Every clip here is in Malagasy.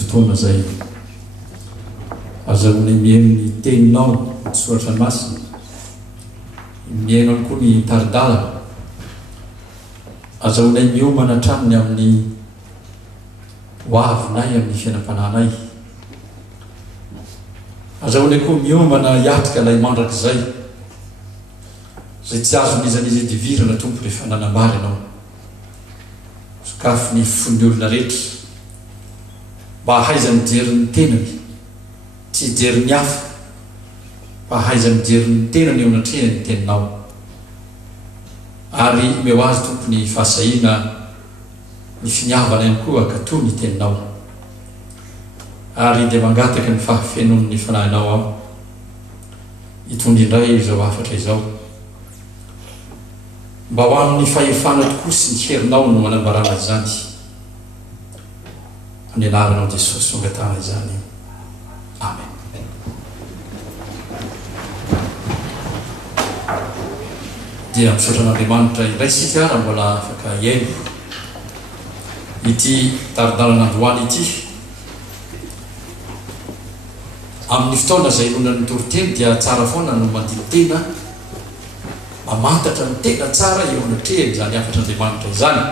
fotoana zay azahoana miaino ny teninao soratra masina, miaino any koa ny taridalana, azahoana miomana hatraminy amin'ny hoavinay amin'ny fiainam-pananay, azahoana koa miomana hiatrika ilay mandrakizay zay tsy azo nizanizy divirana tompo rehefa nanambary ianao, sokafo ny fon'ny olona rehetra mba haiza mijery ny tenany, tsy hijery ny hafa mba haiza mijery ny tenany eo anatrehany ny teninao, ary meo azy tompo ny fahasahina ny finiavana ihany koa akatoy ny teninao, ary dia mangataka ny fahafenon'ny fanahinao ao hitondry indray izao afatra izao mba ho amin'ny fahefana tokoa sy ny herinao no manambarana izany amin'ny anaranao Jesosy songatana izany, amen. Dia misaotra an'Andriamanitra iraisika raha mbola afaka hiaino ity taridalana ity amin'ny fotoana zay nonany toriteny, dia tsara foana no mandidy tena mamantatra ny tena tsara eo anatrehany zany afatr'Andriamanitra izany,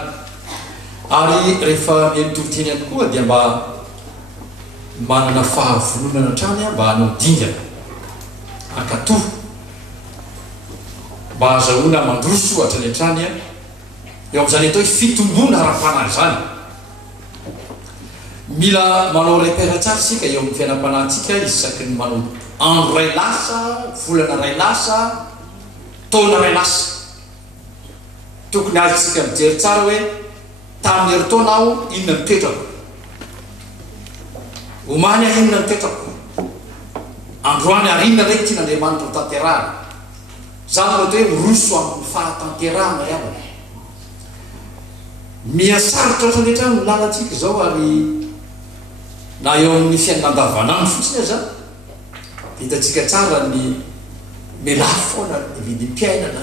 ary rehefa mihaino toriteny ihany koa dia mba manana fahavononana hatrany mba hanao dingana akatoy, mba azahoana mandroso ohatra ny hatrany eo amin'izany atao hoe fitombona ara-panahy zany. Mila manao repère tsara sika eo amin'ny fiainam-panahintsika, isaky ny manao andro ray lasa, volana ray lasa, taona ray lasa. Tokony azy tsika mijery tsara hoe tamin'ny herintaona aho inona nipetrako, omany aho inona nipetrako, androany arinona ndraiky tian'Andriamanitra tanterahana, zany raha hoe miroso amin'ny fahatanterahana iavana. Mihasarotra ohatrany ny lalantsika izao, ary na eo amin'ny fiainana andavanandro fotsiny aza hitatsika tsara ny melafo foana ny vidim-piainana,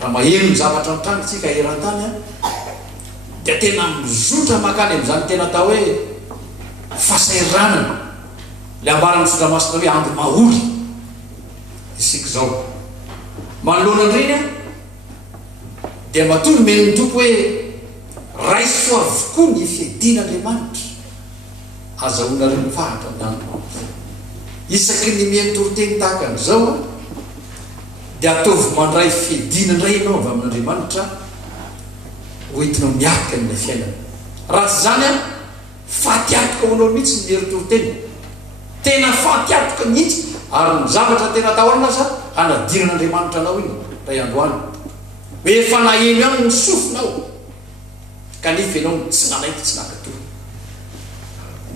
raha maheno ny zavatra nitranga tsika eran-tany dia tena mizotra makany amin'izany tena atao hoe fahasahiranana, le ambarany misotra masina hoe andro mahory isika zao manoloana andreny dia matoy meno ny tompo hoe raiso avokoa ny fiadin'Andriamanitra, azahoana reny fahatra amin'andro isaky ny mihaino toriteny tahaka an'izao dia ataovy mandray fiadina indray ianao avy amin'Andriamanitra ho entinao miarika amin'ny fiainana. Raha tsy zany fatiatoka hoanao mihitsy ny mihaino toriteny, tena fatiatoka mihitsy, ary ny zavatra tena atahorana aza hanadinan'Andriamanitra anao iny ray androany hoe efa naheno ihany ny sofinao kanefa ianao tsy nanaiky tsy nakatory.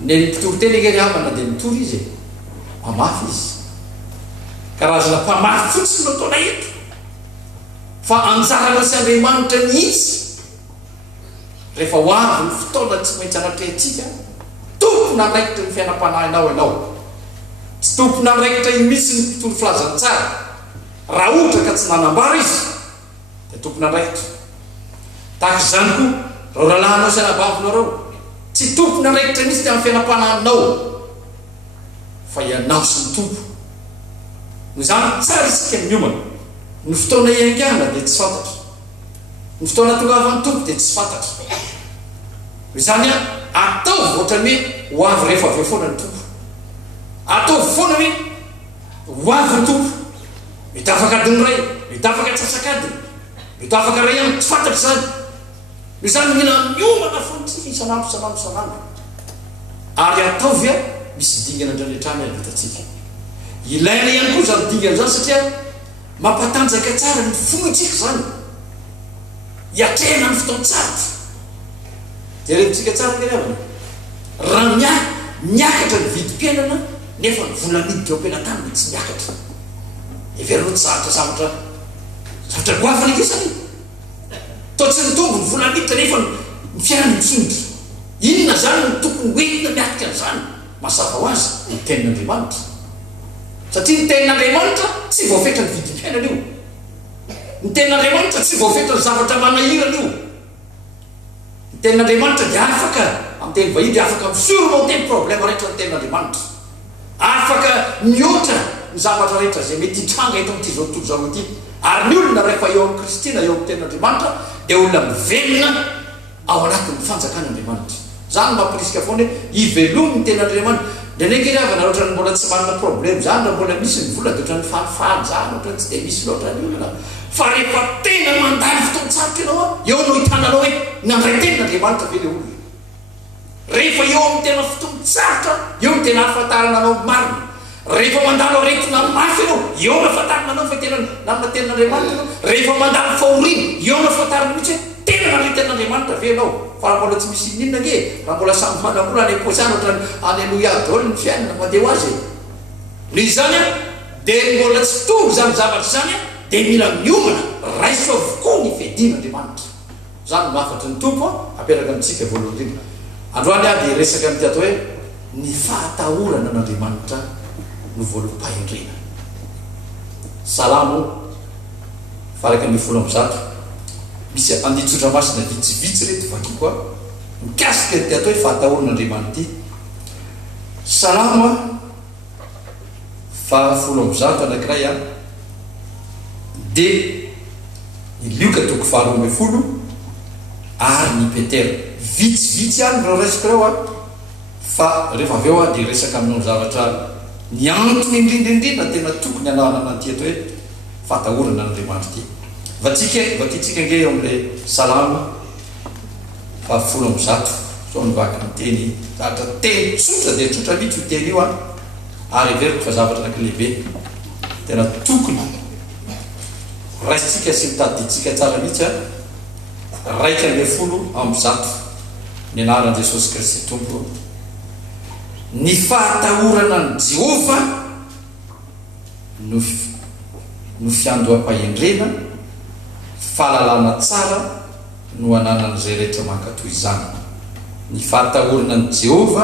Ny toriteny eky havana dia mitory izy mamafy izy, karazana mpamafy fotsiny no ataona eto, fa anjarana sy Andriamanitra mihitsy rehefa ho avy ny fotoana tsy maintsy anatrehantsika. Tompony andraikitra ny fiainam-panahinao ianao, tsy tompony andraikitra iny misy ny tontolo filazany tsara, raha ohatra ka tsy nanambara izy dia tompony andraikitra. Tahaka izany koa rao rahalahinao sy anabavinao reo, tsy tompony andraikitra misy dia amin'ny fiainam-panahinao, fa ianao sy ny tompo. Noho izany tsara isika miomana, ny fotoana iangana dia tsy fantatra, ny fotoana tongavan'ny tompo dia tsy fantatra. Noho izany atao ohatrany hoe ho avy rehefa avy foana ny tompo, atao foana hoe ho avy ny tompo, mety afaka adiny ray, mety afaka atsasakadiny, mety afaka ray ihany tsy fantatra zany. Izany mila miomana foantsika isanandro, ary ataovy misy dingana andraletrany any hitatsika. Ilaina ihany koa zany dingana zany satria mampatanjaka tsara ny fontsika zany, hiatrehana ny fotoana tsara. Jerentsika tsara kely avana, raha miakatra ny vidim-piainana nefa ny vola miditra eo am-penatany tsy miakatra, everino tsy zavatra goavana ikisany tao tsy nitombo ny vola miditra nefa ny fiainany mitsondry. Inona zany ny tokony hoentina miatika an'izany? Mazava ho azy ny tenin'Andriamanitra, satria ny tenin'Andriamanitra tsy voafetra ny vidim-piainana io, ny tenin'Andriamanitra tsy voafetra ny zavatra manahirana io. Ny tenin'Andriamanitra dia afaka amin'ny teny vahiny dia afaka misurmonter ny problème rehetra ny tenin'Andriamanitra, afaka mihoatra ny zavatra rehetra zay mety hitranga eto amin'ity zao tontolo zao ity. Ary ny olona rehefa eo amin'ny Kristy na eo amin'ny tenin'Andriamanitra dia olona mivelona ao anatin'ny fanjakan'Andriamanitra. Zany mampirisika foana hoe hivelomy ny tenin'Andriamanitra. Ndraindraiky ravana ohatrany mbola tsy manana problème zany, raha mbola misy ny vola dia ohatrany falifaly zany, ohatrany tsy dia misy loatra ny olona. Fa rehefa tena mandany fotoan-tsarotra ianao eo no hitananao hoe nandray tenin'Andriamanitra ve le olona. Rehefa eo amin'ny tena fotoan-tsarotra eo no tena ahafantarana anao marina. Rehefa mandalo aretina mafy ianao eo no ahafantarana anao fa tena namina tenin'Andriamanitra ianao. Rehefa mandalo faorina eo no ahafantarana mihitsy hoe tena nandray tenin'Andriamanitra ve ianao. Fa raha mbola tsy misy inona nge, raha mbola samy manamora any ampoisany ohatrany alleluia daholo ny fiainana mandeha ho azy. Ny zany a dia mbola tsy tonga zany zavatra zany a dia mila miomana raiso avokoa ny fedian'Andriamanitra. Zany mahafatra ny tompo aperaka amintsika voalohany indrindra. Androany a dia resaka amin'ny atao hoe ny fahatahorana an'Andriamanitra no voaloham-pahendrena. Salamo faraka ny 10 misy anditsotra masina vitsivitsy reto vakiko a mikasika ty atao hoe fahatahoranaandriamanitra ity. Salamo fa 10 anankiray a dia ny Lioka 2:12 ary ny Petera vitsivitsy any reo resaka reo a. Fa rehefa avy eo a dia resaka aminao zavatra ny antony indrindraindrindra tena tokony anahana ty atao hoe fahatahorana an'Andriamanitra ity. Vatsika nge eo amin'ilay Salamo fa 10 zao nivaky ny teny zavatra teny tsotra dia tsotra mihitsy ho teny io a. Ary veriko fa zavatra anankilehibe tena tokony raisitsika sy mitaditsika tsara mihitsy a. 1:10 ny anaran'i Jesosy Kristy Tompo. Ny fahatahorana ny Jehova no fiandoham-pahendrena, fahalalana tsara no ananan'izay rehetra mankatoy izany. Ny fahatahorana ny Jehova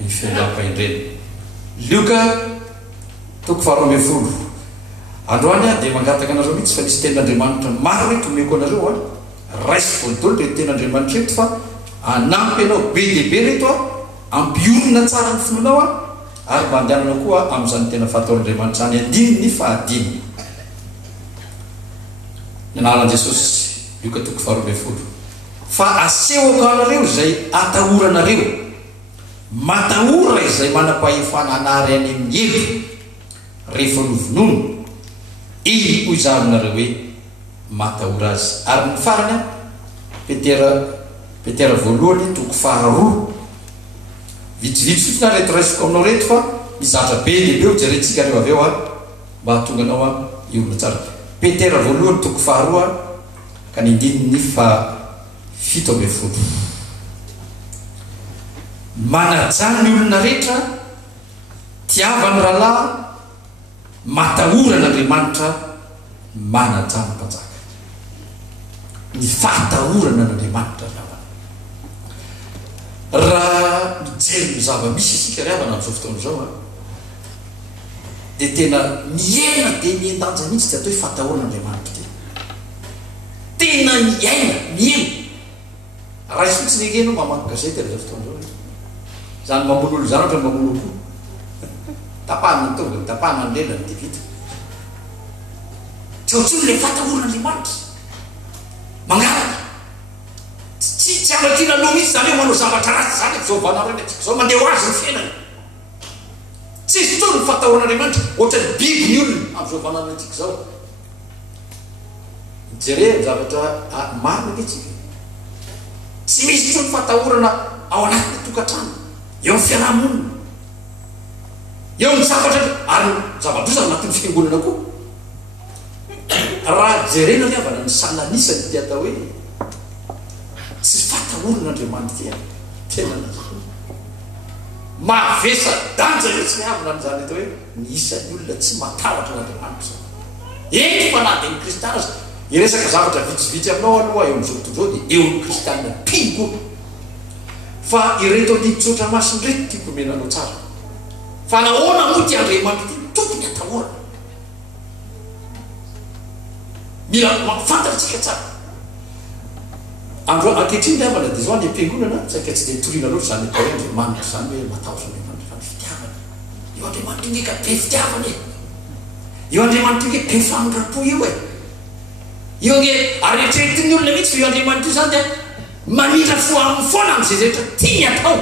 ny fiandoham-pahendrena. Lioka 2:12. Androany a dia mangataka anareo mihitsy fa nisy tenin'Andriamanitra maro reto omeko anareo a. Raisy bolidolo reto tenin'Andriamanitra reto fa anampy anao be dehibe reto a, ampionina tsara ny fononao a, ary mba andehananao koa amin'izany tena fataon'Andriamanitra zany andininy ny fahadiny. Ny anaran'i Jesosy Lioka 2:12. Fa asehoko anareo izay atahoranareo, matahora izay manam-pahefana anary any amin'ny helo rehefa novonono, iny hoy zavinareo hoe matahora azy. Ary ny farany Petera 1:2 vitsivitsy fotsiny reto raisiko aminao reto fa mizatra be lehibe ho jerentsika reo avy eo a mba hatonga anao a iolona tsara. Petera 1:2 ka ny andininy fa 7:10. Manajany ny olona rehetra, tiavany rahalahy, matahoran'Andriamanitra, manajany mpanjaka. Ny fahatahorana an'Andriamanitra raha mijery ny zava-misy isika riavana amin'izao fotoana izao a, dia tena miaina dia miendanja mihitsy dia atao hoe fahatahoranaandriamanitra ty. Tena miaina raha isy fotsiny engenao mamaky gazety amin'izao fotoana izao, zany mamono olo zany ohatra mamono koa tapahana ny tonga, tapahana ny lelany dia vita. Tsy ohatr'olo le fahatahoranaandriamanitra mangaraka. Tsy amakiana aloha mihitsy zany hoe manao zavatra ratsy zany zao vanareo mety zao mandeha ho azy ny fiainana. Tsisy tony ny fahatahoranaandriamanitra ohatra ny biby ny olona amin'izao vanareo antsika zao. Jereo zavatra marina antsika. Tsy misy tony fahatahorana ao anatin'ny tokantrano, eo amin'ny fiarahamonina, eo amin'ny zavatra ary zava-doza anatin'ny fiangonana koa. Raha jerena riavana ny sananisany ty atao hoe tsy fatahoran'Andriamanitra tena mavesa danja re tsy miavina amin'izany atao hoe ny isan'ny olona tsy matahatra n'Andriamanitra. Eny fa na dia ny kristiana iresaka zavatra vitsivitsy aminao aloha eo amin'izao tontolo izao dia eo ny kristiana piny koa. Fa ireto andini-tsotra masiny reto tiako menanao tsara. Fa nahoana moa ty Andriamanitra ty tokony atahorana. Mila mafantatsika tsara. andro ankehitriny avana dia zao any am-piangonana saika tsy dia toriana loatra zany atao hoe andriamanitra zany hoe matahotra andriamanitra zany fitiavana io andriamanitra inge ka be fitiavana e io andriamanitra inge be famindrapo io e io nge areetreretiny olona mihitsy fa io andriamanitra io zany dia mamindra fo amin'ny foana amin'izay rehetra tiany atao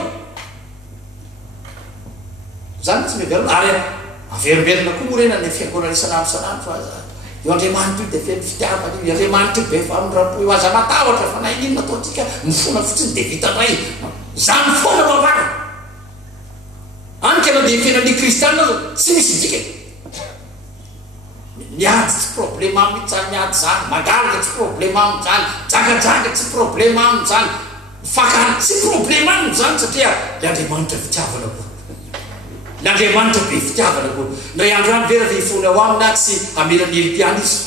zany tsy miverina ary averimberina koa moa rena ny fiangonana isan'andro isan'andro fa io andriamanitra io dia feno fitiavana io andriamanitra io be famindrapo io aza matahotra fa nahy inona ataontsika mifona fotsiny dia vitandray zany foana no avara anika na dia fenan'ny kristianina zao tsy misy dika miady tsy problema aminy zany miady zany magalaka tsy problema aminy zany jagajaga tsy problema aminy zany fakany tsy problema aminy zany satria le andriamanitra fitiavana koa l'andriamanitra be fitiavana koa ndray andro any vera ve ifony ao amina tsy amelany elipiany izy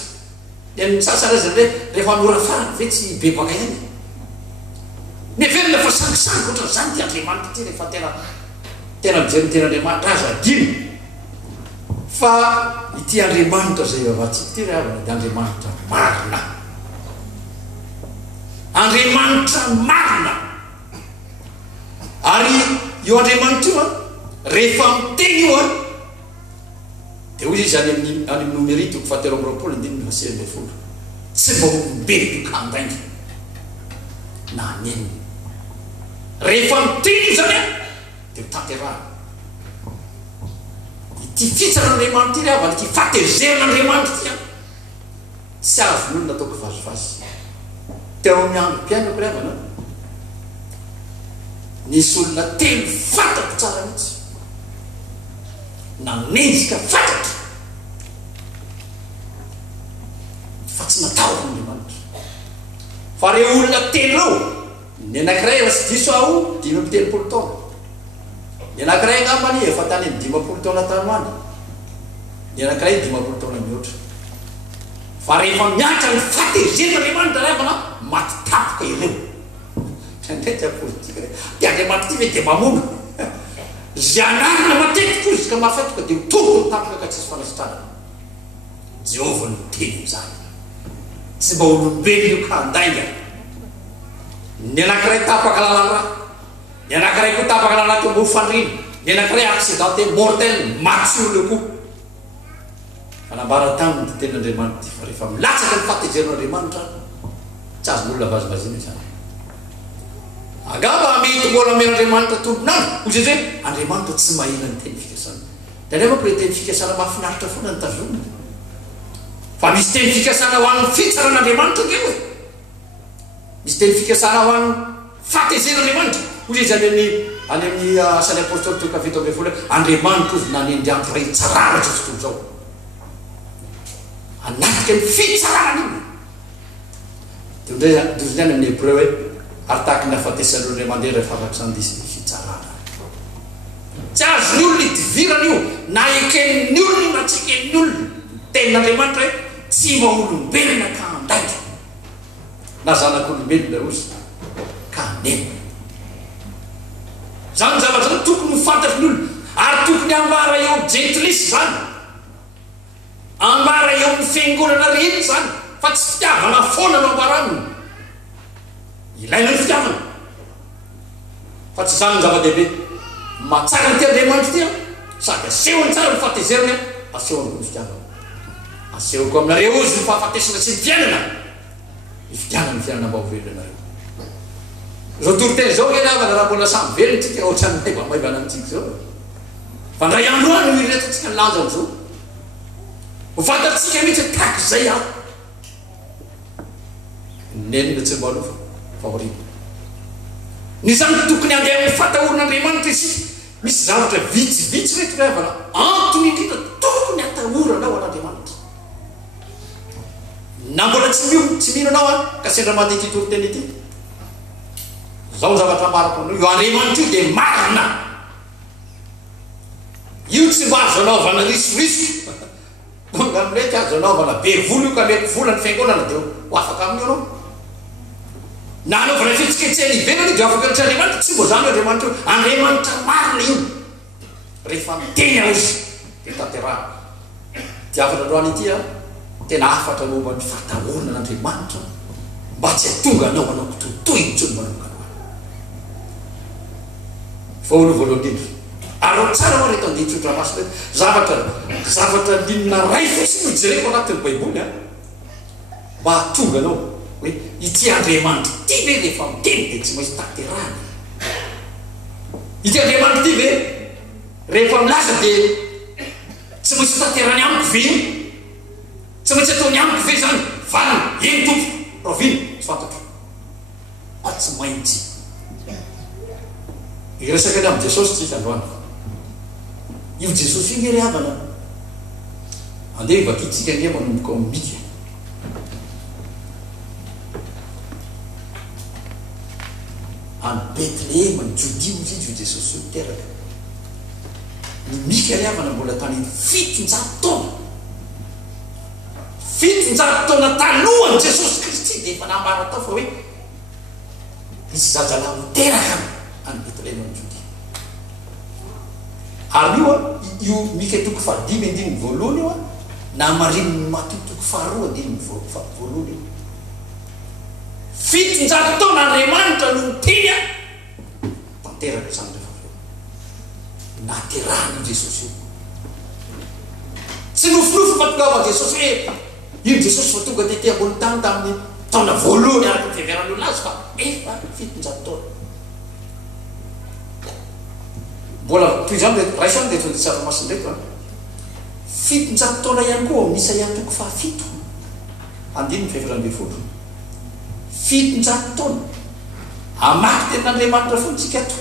dia misasarazany hoe rehefa anora farany ve tsy be baka ihany miverina fa sangisangy ohatra zany ty andriamanitra ty rehefa tena mijery ny ten'andriamanitra azy adino fa ity andriamanitra zay vavatsika ty rehavana dia andriamanitra marina andriamanitra marina ary io andriamanitra io rehefa miteny io dia hoy izy any amin'ny nomerito fahatelo amby roapolo andininy fasy amby folo tsy mba olombeloko kandainga na aneniny rehefa miteny io zany dia hotanterahana ity fitsaran'andriamanitra ity rehavana ity fatezerin'andriamanitra ity tsy azon'olona ataoko vazovazy teo miandro mpiainako rehavana nisy olona telo fatako tsara mihitsy nanenjika fatatra fa tsy natahotra andriamanitra fa re olona telo eo ny anankiray raha tsy diso aho 5 taona ny anankiray angambany efa tany amin'ny 5 taona tanoany ny anankiray 5 taona mihoatra fa rehefa miatra ny fatezerin'andriamanitra rehavana matitapoka ireo ndraiky politika dia andriamanitra ty ve dia mamono zanarina matetika izy ka mahafatoka dia mitombo ny tapoka ka tsisy fanasitrana Jehovah no teny zany tsy mba olombelona io ka andainga ny anankiray tapaka lalana ny anankiray koa tapaka lalana teo ambony fandrina ny anankiray accidenté mortel matsy olona koa fanambara tany ny ten'andriamanitra ty fa rehefa milatsaka ny fatezerin'andriamanitra tsy azon'olona vazivazina zany agamba mety mbola amen'andriamanitra tombonandro hoy zay hoe andriamanitra tsy mahina ny teny fikasana da nefa mpo le teny fikasana mahafinaritra foana ny tazomina fa misy teny fikasana ho an'ny fitsaran'andriamanitra nge hoe misy teny fikasana ho an'ny fatezerin'andriamanitra hoy zay any amin'ny asan'ny apôstoly toka 7 andriamanitra ozy nanendrianto ray tsararatra sy toy zao anatika ny fitsarana iny dia ndray zany amin'ny hébreu hoe ary tahaka ny afatesandreo mandeha rehefa afaka sandisy ny fitsarana tsy azo ny olona idivirana io na eken'ny olona na tsy eken'ny olona tenin'andriamanitra hoe tsy mba olombelona ka andaika na zanak'olombelona ozy ka anena zany zavatra zany tokony ho fantatry ny olona ary tokony ambara eo gentlisy zany ambara eo amin'ny fiangonana rehetra zany fa tsy fitiavana foana no ambaraniny ilaina ny fitiavana fa tsy zany ny zava-dehibe matsara ny ty andriamanitra tya sady asehony tsara ny fahatezeriny asehony koa ny fitiavana asehoko aminareo ozy ny fahafatesana sy ny fiainana ny fitiavana ny fiainana mba ho velonareo zao toriteny zao nge ravana raha mbola samy velony tsika ohatrany maiva maivana amintsika zao fa ndray andro any no iretatsika ny lanja am'izao ho fantatsika mihitsy tahaky zay aho nenina tsy mba alofa faorina ny zany tokony andeha amin'ny fatahorin'andriamanitra isy misy zavatra vitsivitsy reto rehavana antony indrindra tokony atahorana ao an'andriamanitra na mbola tsy mino anao a ka sendra mandeha ity toriteny ity zao zavatra marako anao io andriamanitra io dia marina io tsy mba azo anaovana risoriso ngamindreky azo anaovana be volo io ka mety vola ny fiangonana dia ho afaka aminy anao na anaovana fitsiketsehany ivelany dia afaka nitry andriamanitra tsy mbo zany andriamanitra io andriamanitra marina io rehefa miteny ao izy dia tanterahana dia afatra androany ity a tena afatra momba ny fatahorana n'andriamanitra mba tsy hatonga anao manao totoy intsony manomboka anao voalohany indrindra ary tsara hoa reto andeha tsotra masina zavatra linina ray fotsiny no jereko anatin'ny baiboly a mba hatonga anao hoe ity Andriamanitra ty ve rehefa miteny dia tsy maintsy tanterahana ity Andriamanitra ty ve rehefa milaza dia tsy maintsy tanterahany amiko ve tsy maintsy ataony amiko ve zany valina eny tompo rovino tsy fantatro fa tsy maintsy iresaka ny amin'ny Jesosy tsika androany io Jesosy io ry havana andeha vakitsika nge manomboka mika any Betlehema ny Jodia izy io Jesosy io teraka ny mika ry havana mbola tany 700 taona talohan'ny Jesosy Kristy dia efa nambara tao fa hoe misy zazalahy miteraka any Betlehema ny Jodia ary io mika toko fahadimy andiny voalohany io namariny matotoko faharoa andiny voalohany io 700 taona Andriamanitra no miteny tanteraka zany rehefa naterahany Jesosy io tsy nofinofy fa tonga ao Jesosy hoe io Jesosy fa tonga tety ambony tany tamin'ny taona voalohany araka ny fiheveran'olona azy fa efa 700 taona mbola toy izany raisany dia tonga tsara masina ndraiky 700 taona ihany koa misa iantoko fahafito andiny ny fiheveran'be folo 700 taona amaky ten'Andriamanitra fontsika ato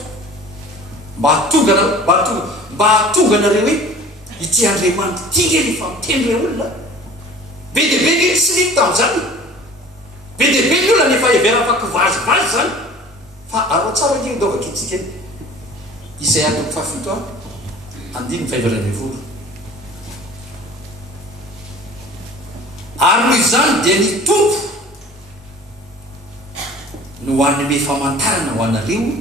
mba hatonga nareo hoe ity Andriamanitra ty nge rehefa miteny re olona be dia be nge tsy nity tamin'izany be dia be ny olona nefa hevera fakivazivazy zany fa aro tsara nge ndovaka itsika izay atoko fahafito andiny ny fiheveran'be folo ary noho izany dia ny tompo no hoanome famantarana ho anareo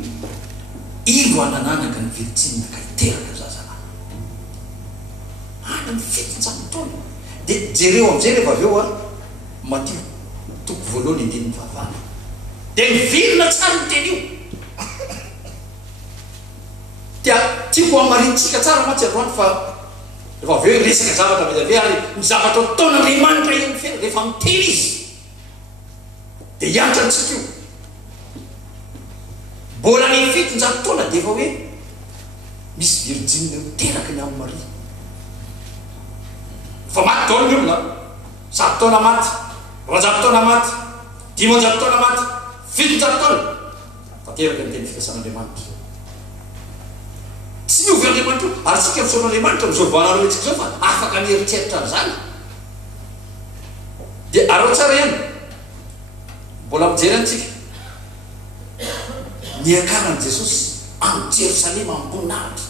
ilo anananaka ny virtsinina ka hiteraka zazalahy any ny 700 taona dia jereo am'izay rehefa avy eo Matio toko voalohany andiny fahavalo dia mivilona tsara ny teny io tiako hamarintsika tsara matsy androany fa rehefa avy eo resaka zavatra ave ary ny zavatra ataon'Andriamanitra io mifena rehefa miteny izy dia hiantra antsika io mbola ny 700 taona dia efa hoe misy virgine miteraka ny amin'ny Maria fa maty taona ny olona 100 taona maty 200 taona maty 500 taona maty 700 taona tanteraka ny teny fikasan'Andriamanitra tsy miovy Andriamanitra ary tsika misaon'Andriamanitra mizovanareo etsika zao fa afaka mieritreritra n'izany dia areo tsara ihany mbola mijery antsika niakanan'i Jesosy amin'ny Jerosalema ambonahitra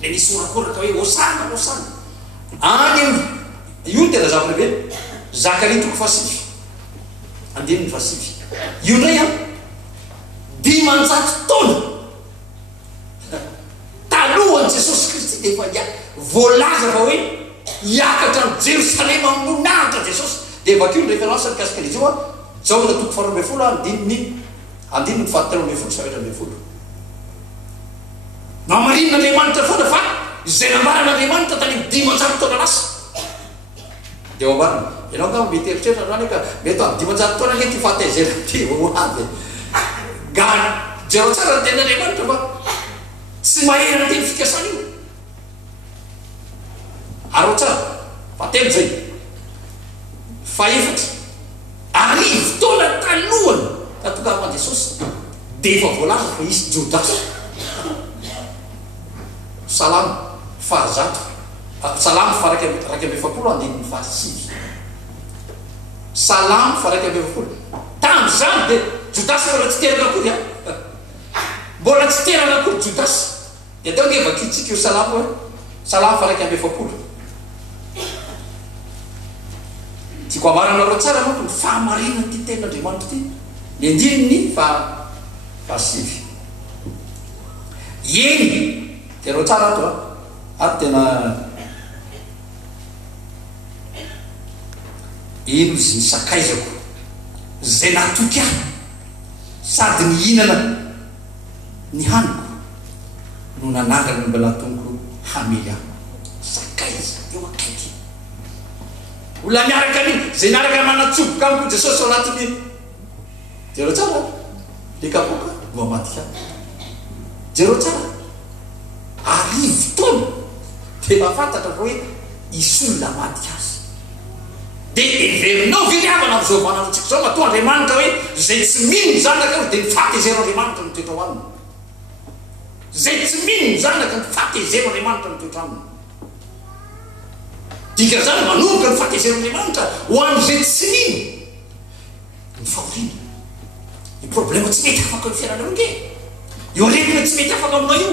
le nisy orakoraka hoe hosana hosana any io tena zava-lehibe Zakaria toko fahasivy andiny ny fahasivy io ndray 500 taona talohan'i Jesosy Kristy dia efa voalaza fa hoe hiakatra ny Jerosalema ambonahitra Jesosy dia vakio ny référence mikasika an'izy io Jona toko 12 andiny ny fahatelo folo savetra folo namarin'Andriamanitra foana fa izay nambaran'Andriamanitra tany 500 taona lasa dia marina ianao nga mety eritreritra androany ka mety amin'ny 500 taona nge ty fahatezera ty avy ga jero tsara ny ten'Andriamanitra fa tsy mahera teny fikasana io aro tsara fahatelo zay faefatra arivo taona talohany tatokavana Jesosy dia efa voalaza fa isy Jodas salamo fahazato salamo fa raika amby efapolo andiny ny fahasivy salamo fa raika amby efapolo tamin'izany dia Jodas mbola tsy teraka akory mbola tsy teraka akory Jodas dia teo nge vakitsika io salamo fa raika amby efapolo tiako amaranareo tsara manko ny fahamarinany ty ten'Andriamanitra ty ny andininy fahasivy eny tereo tsara ato ato tena ino izy ny sakaizako zay natoky ahy sady nihinana ny haniko no nanangana ny mbola tonoko hamely ahy sakay izy eo akaiky olona miaraka an'iny zay niaraka manatsoboka amiko Jesosy ao anatiny jereo tsara le kapoka no amatika jereo tsara arivo taona dia mahafantatra fa hoe isy olona maty azy dia everinao viriavana am'izao mananatsika zao matoa Andriamanitra hoe zay tsy mino ny zanaka dia nifatezero Andriamanitra ny toetra ho aminy zay tsy mino ny zanaka nifatezero Andriamanitra ny toetra aminy dika zany manomboka nifatezero Andriamanitra ho amin'izay tsy mino ny fahoriana ny problema tsy mety afaka ny fiainanao ke io aretina tsy mety afaka aminao io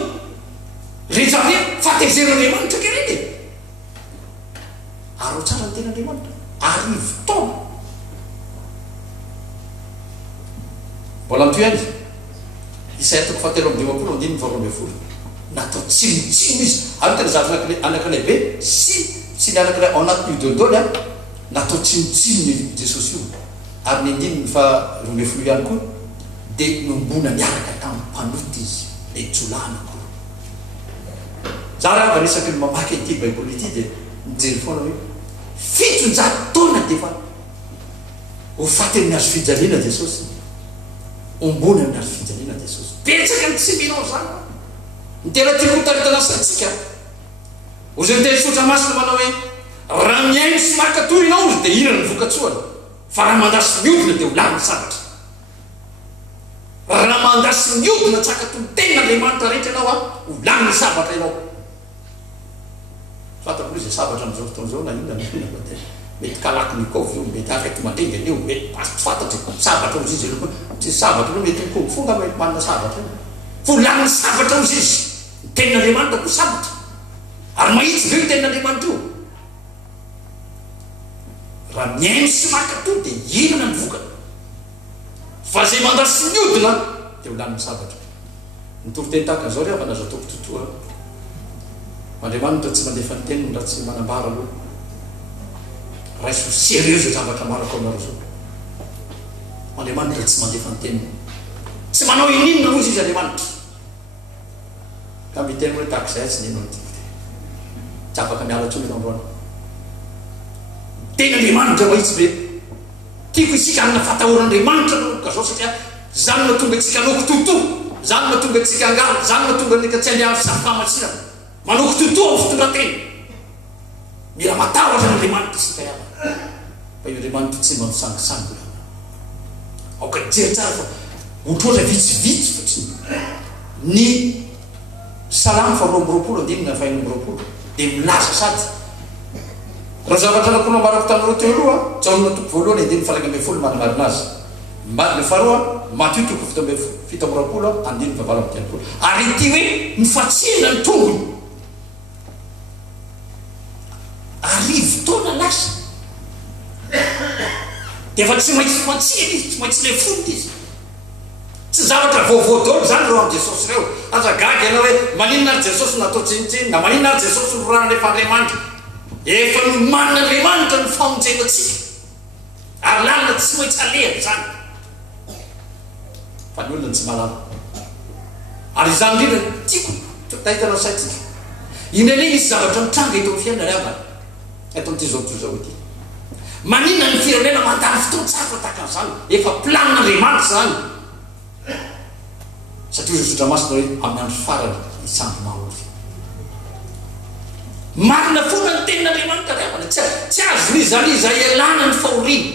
rehetra hoe fatezero Andriamanitra ke reny arao tsara ny ten'Andriamanitra arivo taona mbola mitoy any Isaia toko 7:20 natao tsinitsino izy ary tena zavatra anankilehibe tsy ny anankiray ao anatin'io dolidoly natao tsinitsino ny Jesosy io ary ny andininy fa 12 ihany koa dia nombona miaraka tamin'ny mpanoty izy le jolana koa zara vanisaka ny mamaky ity baiboly ity dia mijery foana hoe 700 taona dia fa ho faty amin'ny azo fijaliana Jesosy ombony amin'ny azo fijaliana Jesosy betsaka ny tsy minao zany ny tena tiako taritanasitsika ho zay miteny sotra masina manao hoe raha miaino sy makatoinao izy dia inona ny vokatsoana fa raha mandasy miodina dia ho lany sabatra raha mandasy miodina tsakato ten'Andriamanitra rehetra ianao ho lany sabatra ianao fatako izy sabatra am'izao fotoan'izao na inona mety kalaky nikôvy io mety afaka mandrenga io mety fantatry sabatra ozy izy tsy sabatra io mety mikongofonga mety manana sabatra io fo lany sabatra ozy izy ten'Andriamanitra ko sabatra ary mahitsy ve io ten'Andriamanitra io raha miaino sy makato dia inona ny vokany fa zay mandasy miodina dia ho lany sabatra nitoryteny tahaka zao rehefa nazatoko totoa Andriamanitra tsy mandefa ny teniny raha tsy manambara aloha raiso sérieuse zavatra marako aminareo zao Andriamanitra tsy mandefa ny teniny tsy manao ininona ozy izy Andriamanitra ka miteny hoe tahak'izay tsy ninona ty tsy afaka miala tsony androany ten'Andriamanitra mahitsy be tiako isika anina fatahoran'Andriamanitra ka zao satria zany mahatonga antsika anoko toto zany mahatonga antsika angala zany mahatonga nika tsy andiavy samy famasinana manoko toto amin'ny fitondratena mila matahotra n'Andriamanitra isika ihany fa io Andriamanitra tsy mba misangisangy aoka jery tsara fa otroatra vitsivitsy fotsiny ny Salamo 4:20 dia milaza sady raha zavatra nakona marako taminareo teo aloha Jaona toko voalohany 1:20 manamarina azy le faharoa Matthieu toko 7:20 ary ity hoe mifatsina ny tongony arivo taona lasa dia fa tsy maintsy fatsina izy tsy maintsy le fonty izy tsy zavatra vaovaodolo zany reo amin'ny Jesosy reo azagaga ianao hoe maninona ary Jesosy natao tsinitsiny na maninona ary Jesosy norana rehefa Andriamanitra efa no manina Andriamanitra ny famonjenatsika ary lalina tsy maintsy alehany zany fa ny olona tsy malala ary izany indrindra tiako tahitanao saitsika indreny misy zavatra mitranga eto amin'ny fiainana avana eto amin'ity zao toizao ity maninona ny firenena mandany fotoan-tsatra tahaka an'izany efa planin'Andriamanitra zany satria izy sotra masina hoe amin'ny andro farany isamby mahory marina foana ny tenin'Andriamanitra rehavana tsy azo rizaliza ialana ny fahoriana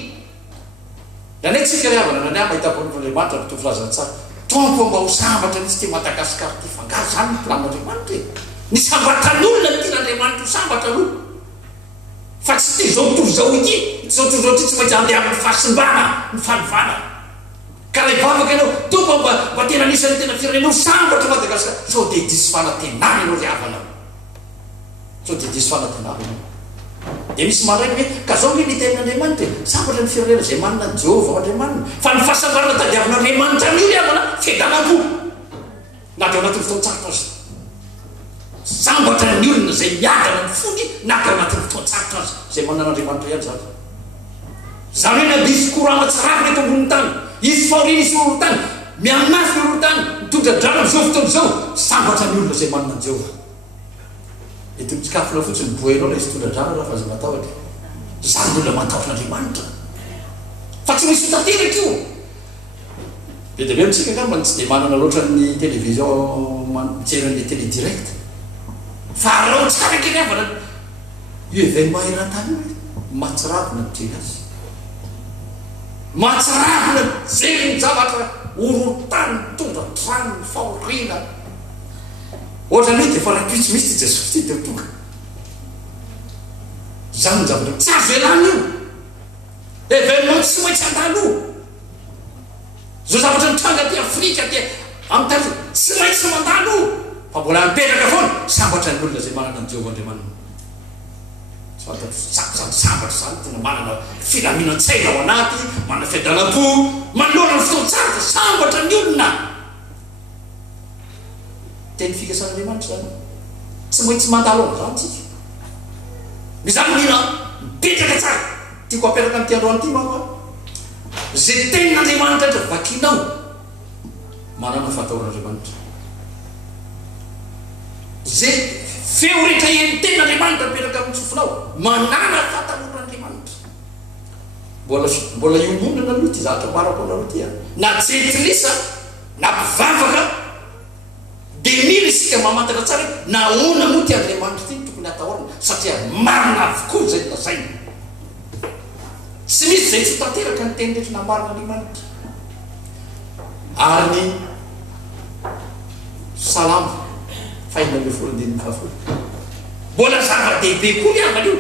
nanetsika rehavana nany mahitapon'Andriamanitra mitovy filazantsara tompo mba ho sambatra misy ty Madagasikara ty fangaro zany ny planin'Andriamanitra e ny sambatran'olona ny tian'Andriamanitra ho sambatra aloha fa tsy ty zao toy zao ity zao toy zao ty tsy maintsy andeha amin'ny fahasimbana ny fanovana ka raha ivavaka ianao tompo mba tena anisany tena firenena ho sambatra Madagasikara sao dia diso fanatenana ianao rehavana sao dia diso fanatenana ianao dia misy marainy hoe ka zao hoe ny tenin'Andriamanitra sambatra ny firenena zay manina ny Jehovah Andriamanitra fa ny fahasambarana tadiavin'Andriamanitra an'io rehavana fiadanam-po na dia ao anatin'ny fotoan-tsarotra azy sambatra ny olona zay miadana ny fony na dia ao anatin'ny fotoan-tsarotra azy zay manan'Andriamanitra ihany zany zany hoe na disy courant tsy raha reto ambony tany izy faoriny isy olo tany miamafy olo tany mitondra drano am'izao fotoana izao sambatra ny olona zay manana Jehova mety mitsikafona fotsiny boenao la izy tondra drano raha fa aza matahotra zany olona matahotr'Andriamanitra fa tsy misy tanteraka io be dia be mitsika angamba tsy dia manana loatra ny télévision mijery télé direct fa rao tsara kely avana io événement iran-tany matsiravina mijery azy matsiravina mijery ny zavatra orotany mitondra drano fahorina ohatra ny hoe dia fa raha pitsy misy ty Jesosy ty dia tonga zany ny zavatra tsy azo elany io événement tsy maintsy andalo zao zavatra mitranga ty Afrika ty amin'ny tany tsy maintsy mandalo fa mbola mipetraka foana sambatra ny olona zay manana ny Jehova Andriamanitra zany sambatra zany tena manana filaminantsaina ao anaty manana fiadanam-po manoloana ny fotoana tsara sambatra ny olona teny fikasan'Andriamanitra zany tsy maintsy mandalo zany tsika mizany mila mipetraka tsara tiako apetraka amin'ity androany ty mako zay tenin'Andriamanitra rehetra vakinao manana fatahoran'Andriamanitra zay feo rehetra eny tenin'Andriamanitra mipetraka amin'ny tsofinao manana fatahoran'Andriamanitra mbola iombonana aloha ty zavatra marako anareo ty na jetilisa na mpivavaka de mila isika mamantatra tsara na ona moa ty Andriamanitra ty tokony atahorana satria marina avokoa zay lazaina tsy misy zay tsy tanteraka ny teny rehetra nambarin'Andriamanitra ary ny salama faina amby folo andininy fahafolo mbola zava-dehibe koa ny avana io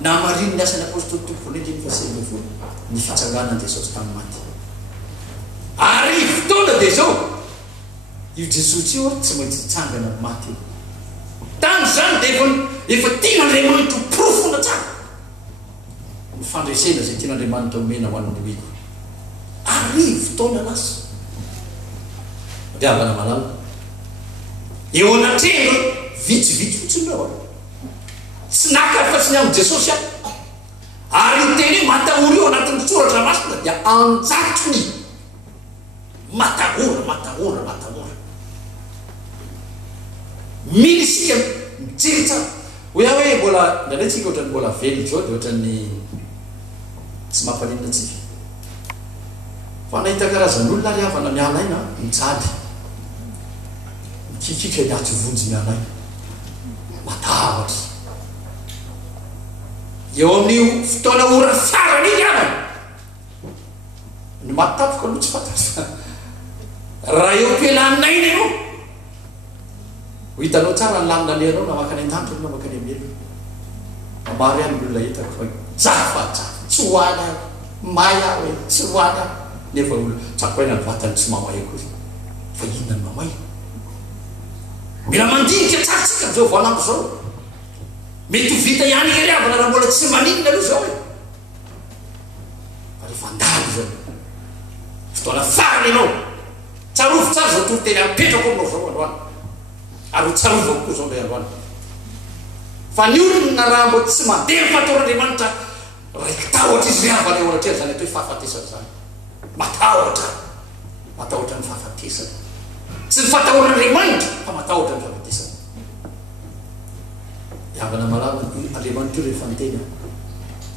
na mariny ny asan'ny apôstôly tompony andriny fa sivy folo ny fitsanganan Jesosy tamin'ny maty ary fotoana dia zao io Jesosy io tsy maintsy hitsangana maty io tany zany dia efa tian'Andriamanitra profona tsara ny fandresena zay tian'Andriamanitra omena ho an'ny oiko ary fotoana lasa diavana malala eo anatrehana vitsivitsy fotsiny reo tsy nakafa-tsiny amin'ny Jesosy ary teny hoe matahory io anatin'ny soratra masina dia anjatrony matahora mila isika mijery tsara hoe aho hoe mbola ndraindray tsika ohatrany mbola vely zao dia ohatrany tsy mampalinina tsika fa nahita karazan'olona ary havana mialaina mijady mikikika miaty vonjy mialaina matahotra eo amin'io fotoana ora farany iny avana ny matapoka aloha tsy fantatsa raha eo ampialaninainy ianao ho hitanao tsara ny lamina lehanao na maka any an-danitra na maka any amelona maro ihany olona hitako fa jafaja tsy hoany aho may aho hoe tsy hoany aho nefa olona tsakoaina ny vatany tsy mamay koa fa inona ny mamay mila mandinika tsarotsika am'izao voalambo zao mety ho vita ihany kery avana raha mbola tsy maninona aloha zao e fa rehefa andalo zao fotoana farany ianao tsarovo tsara zao toro-teny apetrako aminao zao androany ary ho tsarovako koa zao lay androany fa ny olona raha mbo tsy mandeha fatahoran'Andriamanitra raiky tahotra izy rehavana eo anatrery zany atao hoe fahafatesana zany matahotra ny fahafatesana tsy ny fatahoran'Andriamanitra fa matahotra ny fahafatesana iavana malama Andriamanitra io rehefa niteny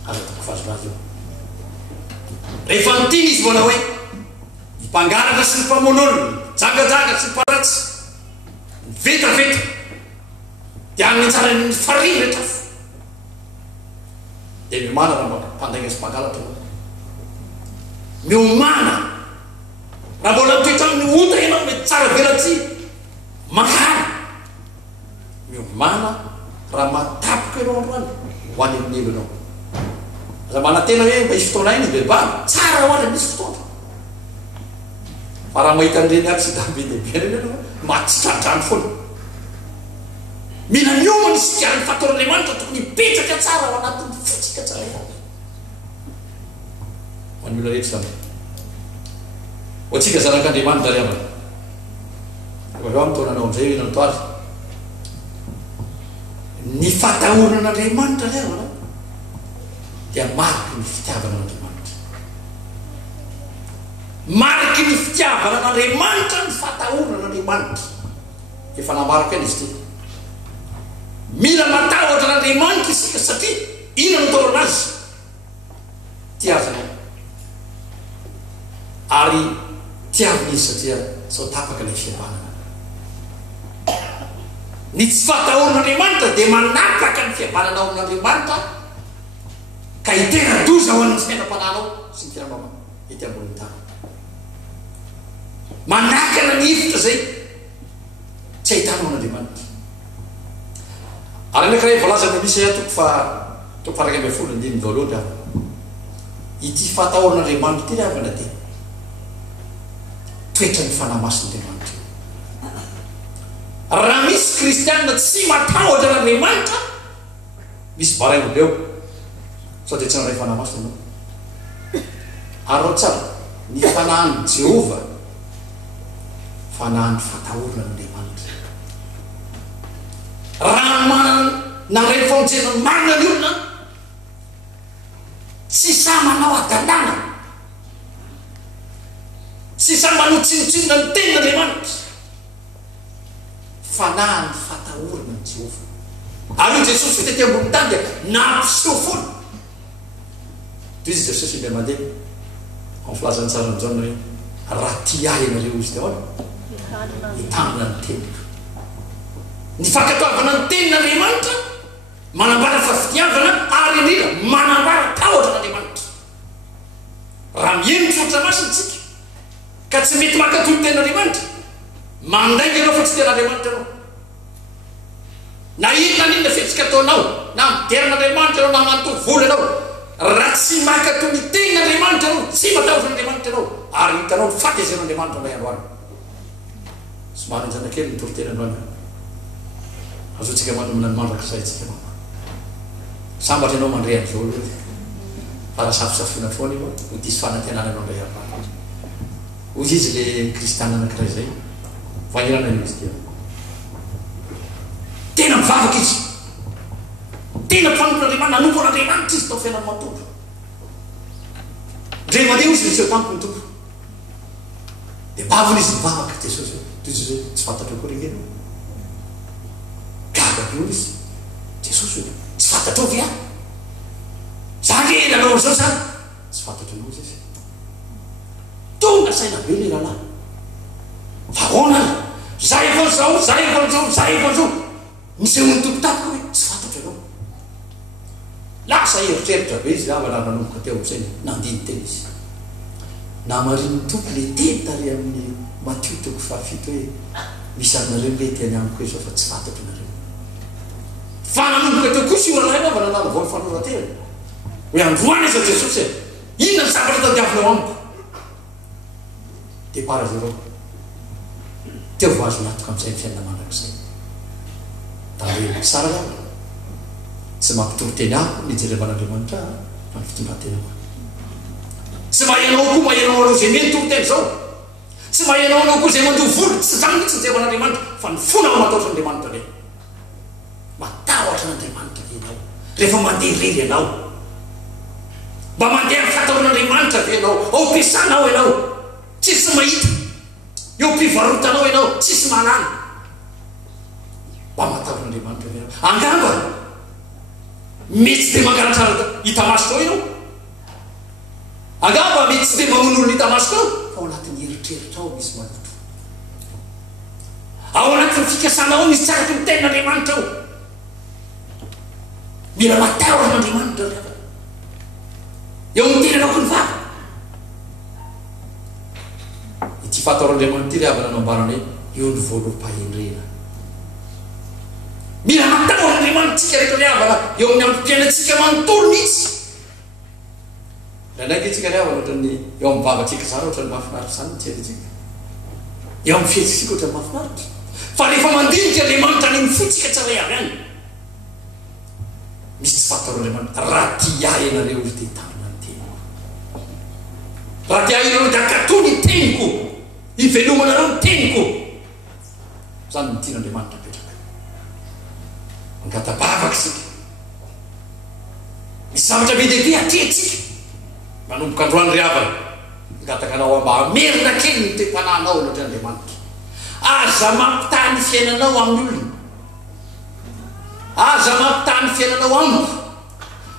azatako fazonazy io rehefa niteny izy voana hoe mpangaratra sy ny mpamonolo jagajaga sy ny mparatsy vetaveta dia anitsara ny fariny rehetra dia miomana raha mpandaina sy mpangalatra miomana raha mbola mitoetra amin'ny ota ianao mety tsara velatsy makany miomana raha matapoka ianao androany ho any amin'ny elo ianao raha manatena hoe mba hisy fotoana iny bebany tsara ho any misy fotoana fa raha mahita an'ireny accident be dehibe reny ianao matsitradrany foana mila miomana isika ny fatahoran'Andriamanitra tokony mipetraka tsara ao anatin'ny fotsika tsara ihany ho an'ny olona rehetra zany ho atsika zanak'Andriamanitra ry avana eo am'taonanao am'izay hoe natoary ny fatahoran'Andriamanitra ry avana dia mariky ny fitiavana n'Andriamanitra. Mariky ny fitiavana n'Andriamanitra ny fatahorana n'Andriamanitra. Efa namarika izy ity. Mila matahotra n'Andriamanitra isika satria ina no taorana azy tiazana ary tiavina izy satria sao tapaka ilay fihavanana. Ny tsy fatahoran'Andriamanitra dia manapaka ny fihavanana ao amin'Andriamanitra ka hitena doza ho an'ny fiainam-pananao sy ny fiainanao ety ambony tany. Manakana ny hifitra zay tsy ahitanao an'Andriamanitra. Ary anankiray voalaza ny misy toko fa 1:12 ity fatahoran'Andriamanitra ity avana dia toetra ny fanahy mason'Andriamanitra. Raha misy kristianina tsy matahotra n'Andriamanitra misy baraino beo sao dia tsy naray fanahy masina anao. Ary rao tsara ny fanahin'i Jehova fanahin'ny fatahorana n'Andriamanitra. Raha naray famonjena marina ny olona tsy sa manao adalàna, tsy sa manao tsinotsinona ny tenin'Andriamanitra, fanahin'ny fatahorana ny Jehova. Ary io Jesosy tety ambony tany dia nampiseho foana. Toy izy Jesosy ilay mandeha amin'ny filazany tsara ny Jaona hoe raha tia ianareo izy dia hitanana ny teniko. Ny fankatoavana ny tenin'Andriamanitra manambara fa fitiavana ary indrindra manambara tahotra n'Andriamanitra. Raha mienitra oatra masina ka tsy mety mankatoy ny tenin'Andriamanitra, mandainga ianao fa tsy ten'Andriamanitra ianao. Na inona n'inona fihetsika ataonao, na mideran'Andriamanitra ianao, na manontolo vola ianao, raha tsy mankatoy ny tenin'Andriamanitra ianao, tsy matahotra n'Andriamanitra ianao, ary hitanao ny fahatezen'Andriamanitra ilay androany. Somary ny zanakely nitoroteny androany. Azotsika mandrak'izay tsika mama. Sambatra ianao mandray amin'izao fa raha safosafiana foana io ho disy fanantenana ianao ndray androany. Hoy izy le kristiana anankiray zay vahirana izy dia tena mivavaka izy, tena mpifanon'Andriamanitra, nanompo an'Andriamanitra izy tao fiainany matondo. Ndray mandeha izy niseo tamiko ny tompo dia baviny izy mivavaka Jesosy toy izy hoe tsy fantatra koa reny ianao. Gaga io izy Jesosy hoe tsy fantatra ovy ihany zany nanao zao zany tsy fantatra anao izy. Tonga saina be ny rahalahy fa honana zay vao zao nisy ony tompo tapika hoe tsy fantatra anao. Lasa eritreritra be izy avana nanomboka teo amin'izay nandiny teny izy namariny tompo le teny tary amin'ny Matthieu 7 hoe misy aminareo mety any amiko hoe fa tsy fantatra nareo. Fa nanomboka teo kosa io rahalahy avana nanavao mifanoratena hoe androany izy Jesosy inona ny zavatra tadiavinao amiko. Dia para zerao teo vo azo natoka amin'izay ny fiainana mandrakizay. Tare sara zany tsy mampitoroteny aho nijerevan'Andriamanitra fa ny fitondrantenako. Tsy mahainao koa mahainao anao zay meny toroteny zao, tsy mahainao anao koa zay mandoha volo, tsy zany mihitsy nijerevan'Andriamanitra fa ny fona ao matahotra n'Andriamanitra re. Matahotra n'Andriamanitra ianao rehefa mandeha irery ianao, mba mandeha amin'ny fatahoran'Andriamanitra ve ianao, ao ampiasanao ianao tsisy mahita, eo mpivarotanao ianao tsisy manana, mba matahoran'Andriamanitra ve ianao. Angamba mety tsy dia mangaratra hita maso tao ianao, angamba mety tsy dia mamono olona hita maso tao, fa ao anatin'ny eritreritra ao misy maloto, ao anatin'ny fikasana ao misy tsaraky ny tenin'Andriamanitra ao. Mila matahoran'Andriamanitra rehefa eo amin'ny tenanao ko ny vava. Ity fatahoran'Andriamanitra ity avana nambarana hoe eo ny voaloham-pahendrena. Mila matahoran'Andriamanitra tsika rehetra le avana eo amin'ny ampipiainatsika manontolo mihitsy. Ndraindraiky itsika le avana ohatrany eo amin'ny vavatsika zara ohatrany mahafinaritra zany mitseritsika, eo amin'ny fihetsitsika ohatrany mahafinaritra, fa rehefa mandinika Andriamanitra ny mifitsika tsara avy any misy tsy fatahoran'Andriamanitra. Raha tia ianareo izy dia hitanana ny teniko, raha tia ianareo dia ankatoy ny teniko, hivelomanareo ny teniko, zany ny tian'Andriamanitra apetraka. Angatabavaka sika misy zavatra be dehibe atretsika manomboka androany ry havana ngatakanao amba amerina kely ny te-pananao loatra Andriamanitra aza mampitany fiainanao amin'ny olona aza mampitany fiainanao amiko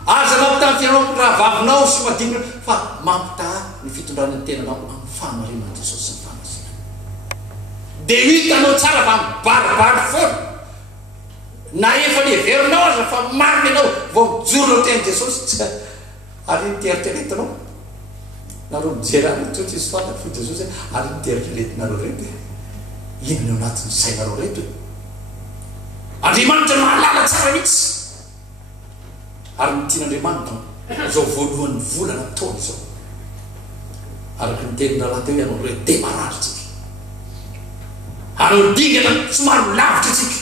aza mampitany fiainanao raha vavinao sy madinina fa mampita ny fitondrana ny tenanao amin'ny fahamarinana Jesosy sy ny fahamasina dia hitanao tsara fa mibaribary foana na efa neverinao aza fa mamy ianao vao mijoro teny Jesosy ary niteritreretinao nareo mijery any tsotra izy fantatra fo Jesosy ary niteritreretinareo reto inona eo anatin'ny sainareo reto Andriamanitra mahalala tsara mihitsy ary nitian'Andriamanitra zao voalohan'ny volana taona zao araka ny tenina laha teo ianao re demararitsika anao dingana somary lavitra tsika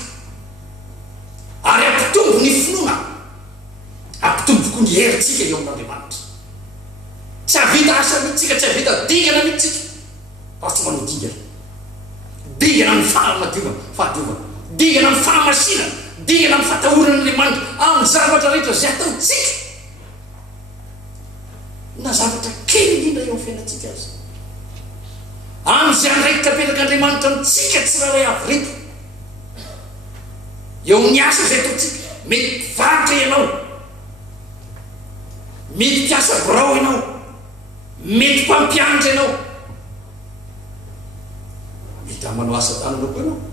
ary ampitombo ny finoana ampitombo koa ny heritsika eo amin'Andriamanitra tsy havita asa mihitsika tsy havita dingana mihitsika raha tsy manao dingana ny fahadiovana dingana ny fahamasina dingana ny fatahoran'Andriamanitra amin'ny zavatra rehetra zay ataotsika na zavatra kely indrindra eo amin'ny fiainantsika azy amin'izay andraikitra aperak'Andriamanitra amitsika tsy raharay avy reto eo amin'ny asa zay ataotsika mety mpivarotra ianao mety mpiasa birao ianao mety mpampianatra ianao mety amanao asa tananao koa ianao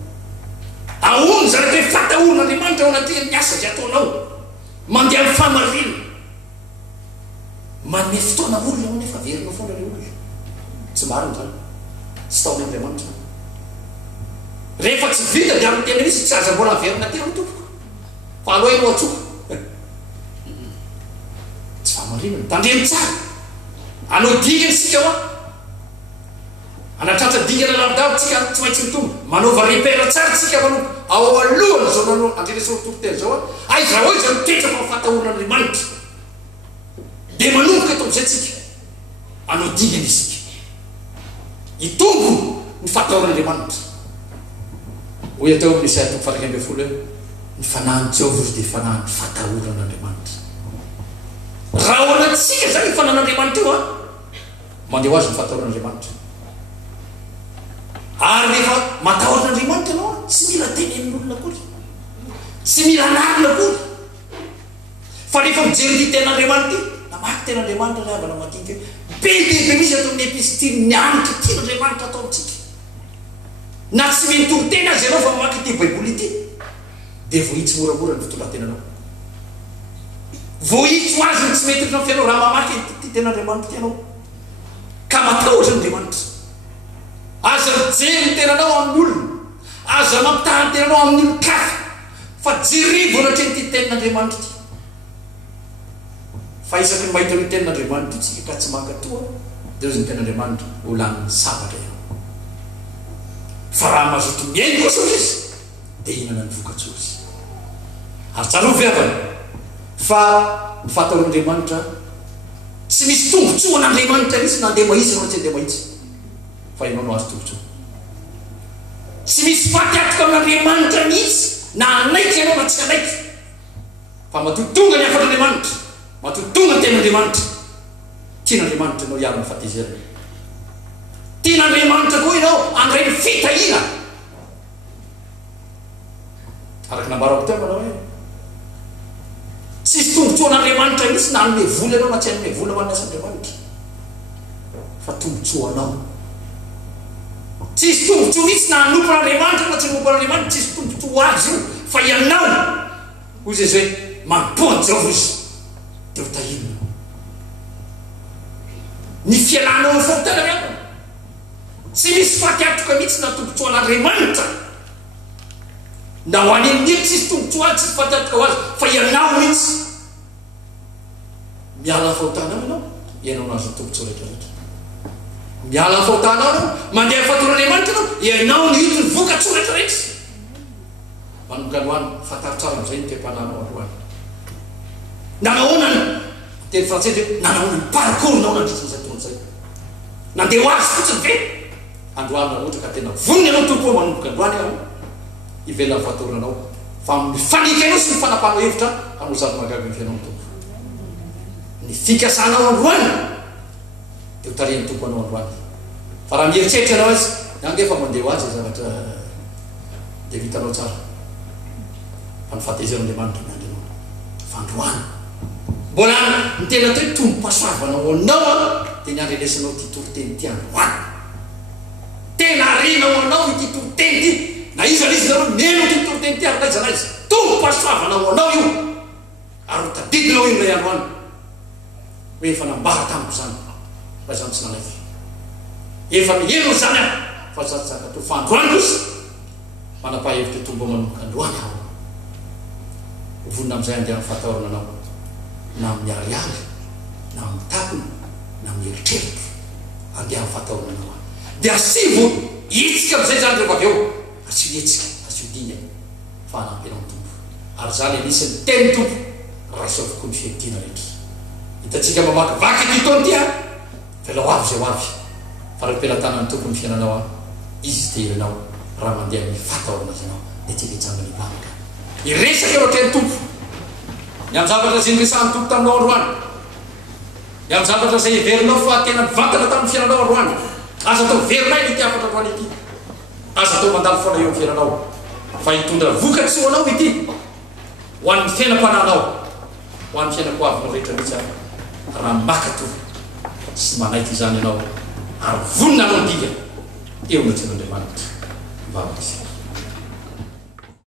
ahony zareo hoe fatahoran'Andriamanitra ao anatin'ny asa zay ataonao mandeha amin'ny fahamarinana manome fotoana olona ao nefa averinao foana le olona tsy marina zany tsy taon'Andriamanitra rehefa tsy vita dia amin'ny tena misy tsy aza mbola averina tena tompoko fa aloha ianao atsoko tsy fahamarinana tandreny tsara anao dingana sika hoa anatratra dingana lavidavitsika tsy maintsy mitombo manaova repera tsara tsika manompo ao alohany zao nanao andrenesao tompoteny zao aiza hoe zay mitoetra fa fatahoran'Andriamanitra dia manomboka eto am'izay tsika anao dingana isika hitombo ny fatahoran'Andriamanitra hoy atao amin'ny Isaia 1:1 ny fanahin'i Jehovah izy dia fanahin'ny fatahoran'Andriamanitra raha ao anatsika zany ny fanan'Andriamanitra io mandeha ho azy ny fatahoran'Andriamanitra ary rehefa matahoran'Andriamanitra anao tsy mila tenen'olona kory tsy mila narina kory fa rehefa mijery ny ten'Andriamanitra namaky ten'Andriamanitra ry havana madinika be dehibe misy atao amin'ny epistily ny anitra tian'Andriamanitra atao amintsika na tsy mentory tena azy ianao fa mamaky ity baiboly ity dia vohitsy moramora ny fitondrantenanao vohitsy ho azy ny tsy mety na fianao raha mamaky ty ten'Andriamanitra tianao ka matahotra n'Andriamanitra aza mijery ny tenanao amin'ny olona aza mampitaha ny tenanao amin'ny olo kafa fa jerivo anatrenyty tenin'Andriamanitra ty fa isaky ny mahita ny tenin'Andriamanitra tsika ka tsy mankatoa dia ozy ny ten'Andriamanitra ho lanin'ny sabatra ianao fa raha mazoto miainy kosa izy dia inana ny vokatsozy ary tsara ho viavana fa ny fatahoran'Andriamanitra tsy misy tombotsoa an'Andriamanitra mihitsy na andeha mahitsy na tsy andeha mahitsy fa ianao no azo tombotsoa tsy misy fatiatoka amin'Andriamanitra mihitsy na anaiky ianao na tsy anaiky fa matotonga ny afan'Andriamanitra matotonga ny ten'Andriamanitra tian'Andriamanitra ianao hiarana fatezerana tian'Andriamanitra koa ianao andray ny fitahina araka nambarako teo manao hoe tsisy tombotsoa an'Andriamanitra mihitsy na anome vola ianao na tsy anome vola ho an'ny as'Andriamanitra fa tombotsoa anao tsisy tombotsoa mihitsy na hanompo an'Andriamanitra na tsy hanompo an'Andriamanitra tsisy tombotsoa azy io fa ianao hoy izy hoe mampoany Jehovah izy dia ho tahina ny fialanao ny fotena ianao tsy misy fatiatoka mihitsy na tombotsoa an'Andriamanitra na ho any amin'ny tsisy tombotsoa azy tsisy fatiatoka ho azy fa ianao mihitsy miala fahotanao ianao no azo tombotsoa rehetrarehetra miala fahotanao mandeha fatahoran'Andriamanitra ianao ny hito ny vokatsoa rehetrarehetra manomboka aloany fantaritsara amin'izay ny te-pananao aloany nanahoana teny frantsay dia nanahoana ny parcours nao nandritran'izay taona zay nandeha ho azy fotsiny ve androany raha ohatra ka tena vonona ianao tompo manomboka androany ianao ivelona fatahoranao fa mifanika ianao sy ny fanapahanao hevitra hanao zary magaga ny fianao ny tompo ny fikasanao androany dia ho tarihany tompo anao androany fa raha mieritreritra anao azy angefa mandeha ho azy zavatra dia vitanao tsara fa ny fahatezan'Andriamanitra miandrinao fa androany mbola ny tena atao hoe tombo-pasoavanao anao dia ny andrenesanao ty toroteny ty androany tena arinao anao ity toroteny ty na iza izy zareo meno ty toroteny ty arinaizana izy tombo-pasoavanao anao io ary ho tadidinao iny lay androany hoe efa nambara tamiko zany fa zany tsy nanaiky efa mieno zany aho fa zatsaka to fa androany kosa manapahevitra tombo manomboka androany aho vonina am'izay andeha amin'ny fahataorananao na miariary na mitapony na mieritreritra andeha amin'ny fahataorananao dia asivo itsika am'izay zany rehefa avy eo asio etsika asio diny fa hanampenao ny tompo ary zany anisan'ny teny tompo raiso avokoa ny fihetina rehetra hitatsika mamakivaky ty taony ty a velao avy zay ho avy fa raha mpelatana ny tompo ny fiainanao a izy te irenao raha mandeha amin'ny fahataoranazy anao dia tsy litsangany bamaka iresaka eo atreny tompo ny amin'ny zavatra zay nyresahan'ny tompo taminao androany ny amin'ny zavatra zay iverinao fa tena mivantana tamin'ny fiainanao androany aza atao verinay ny ty afatra androany ity aza atao mandalo foana eo amin'ny fiainanao fa hitondra vokatsy ho anao ity ho an'ny fiainam-pananao ho an'ny fiainam-poavinao rehetra mihitsy a raha makato sy manaiky izany ianao ary vonina anao ndiga eo natsen'Andriamanitra mivavaka izy